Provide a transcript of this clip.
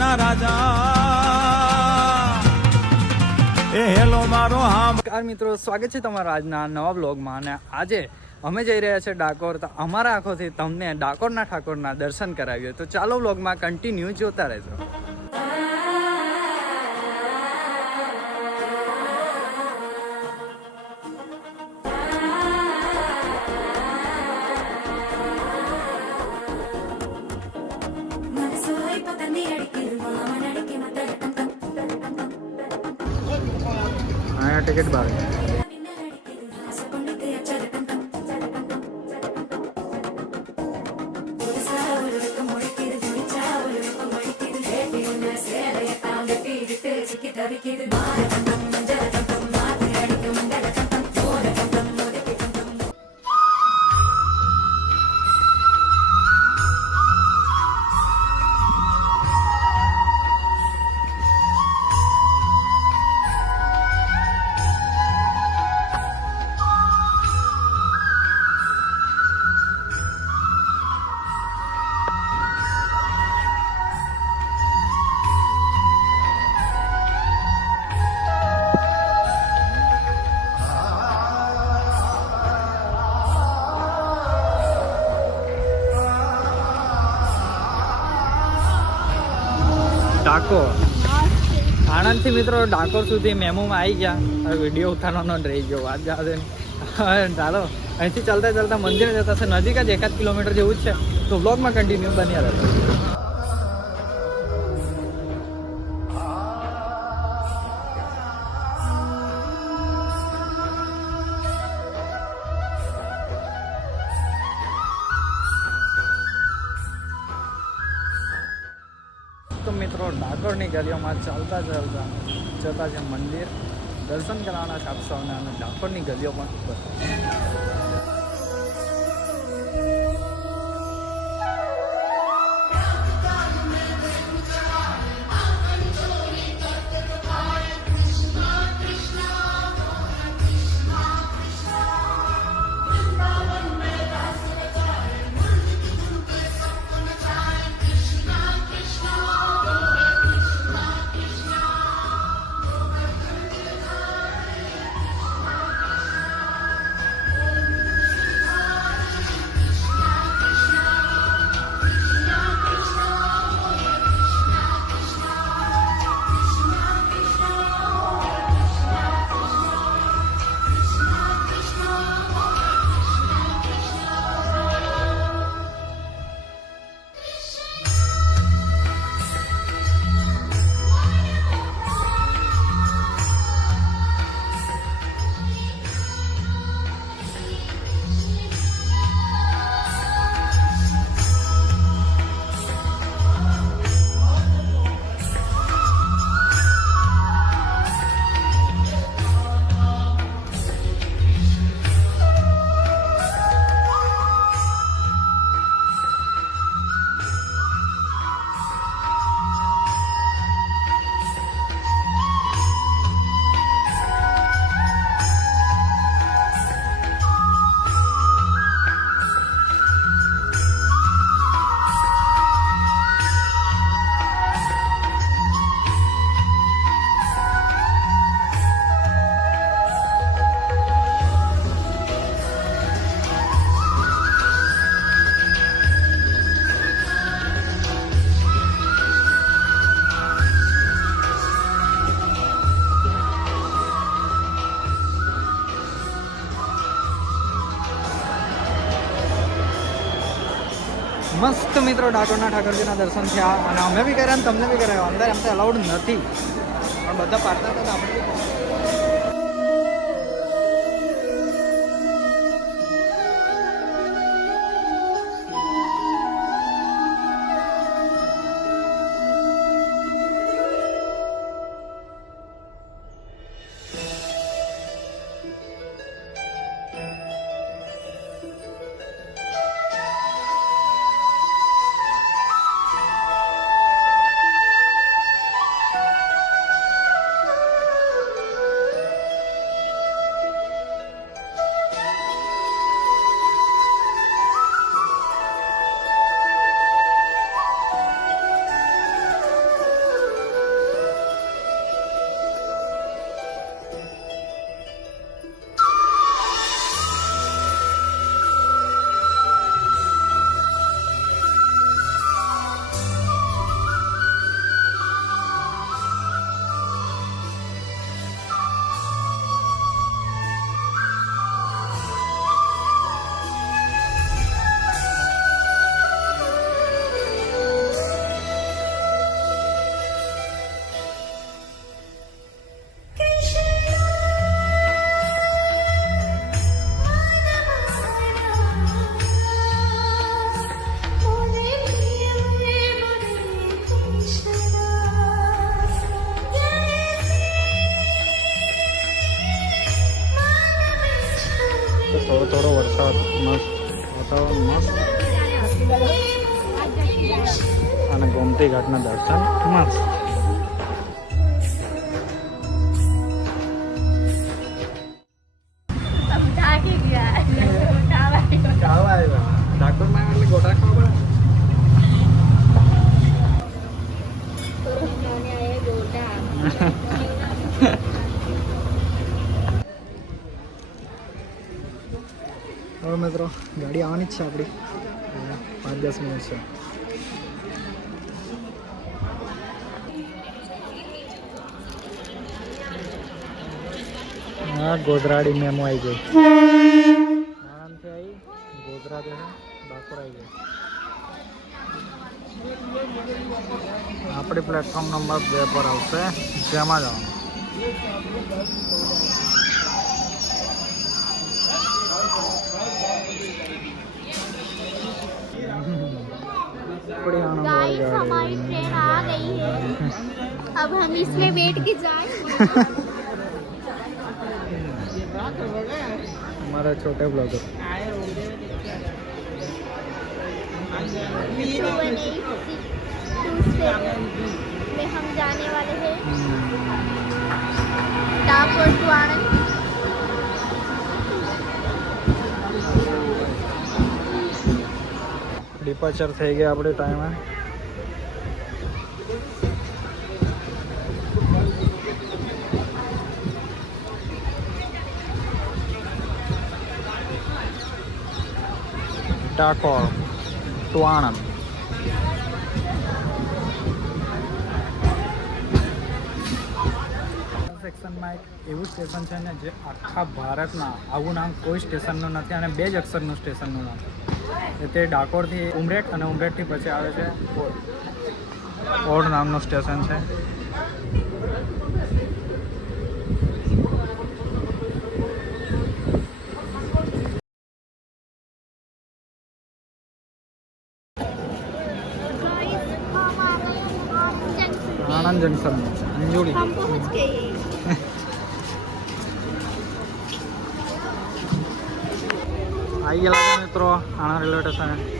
ના રાજા એ હેલો મારો હા. નમસ્કાર મિત્રો, સ્વાગત છે તમારા આજના નવા બ્લોગમાં. અને આજે અમે જઈ રહ્યા છે ડાકોર. તો અમારા આંખોથી તમને ડાકોરના ઠાકોરના દર્શન કરાવીએ. તો ચાલો બ્લોગમાં કન્ટિન્યુ જોતા રહેજો. અહીંયા ટિકિટ બાર ડાકોર આણંદથી મિત્રો ડાકોર સુધી મેમોમાં આવી ગયા. વિડીયો ઉતારવાનો રહી ગયો, વાત જવા દે. ચાલો અહીંથી ચાલતા ચાલતા મંદિર જતા છે, નજીક જ 1 કિલોમીટર જેવું જ છે. તો બ્લોગમાં કન્ટિન્યુ બન્યા રહેતો. તો મિત્રો ડાકોરની ગલીઓમાં ચાલતા ચાલતા જતા છે મંદિર, દર્શન કરવાના સાપસાઓને અને ડાકોરની ગલીઓ પણ મસ્ત મિત્રો ડાકોરના ઠાકોરજીના દર્શન થયા. અને અમે બી કર્યા અને તમને બી કરાવ્યા. અંદર એમ તો અલાઉડ નથી, પણ બધા પાડતા હતા આપણે મસ્ત વાતાવરણ મસ્ત અને ગોમતી ઘાટના દર્શન મસ્ત. ડાકોરમાં એટલે ગોટા ખાવા હવે મિત્રો ગાડી આવવાની જ છે આપણી 5-10 મિનિટ છે. હા ગોધરાડી મેમો આવી ગઈ આરામથી આવી ગોધરા છે ડાકોર આવી ગઈ. આપણી પ્લેટફોર્મ નંબર 2 પર આવશે જેમાં જવાનું. गाइस हमारी ट्रेन आ गई है. अब हम इसमें बैठ के जाएंगे. हमारा छोटे ब्लॉगर में हम जाने वाले हैं डाकोर टू आनंद. ડિપાર્ચર થઈ ગયા આપણે ટાઈમે. ડાકોર ટુ આણંદ. સેક્શનમાં એક એવું સ્ટેશન છે ને જે આખા ભારતમાં આવું નામ કોઈ સ્ટેશનનું નથી અને 2 જ અક્ષરનું સ્ટેશનનું નામ. તે ડાકોરથી ઉમરેઠ અને ઉમરેઠથી પછી આવે છે ઓડ નામનું સ્ટેશન છે. આણંદ જંકશન અંજોડી हम पहुंच गए. આવી ગયેલા છે મિત્રો આણંદ રેલવે સ્ટેશન.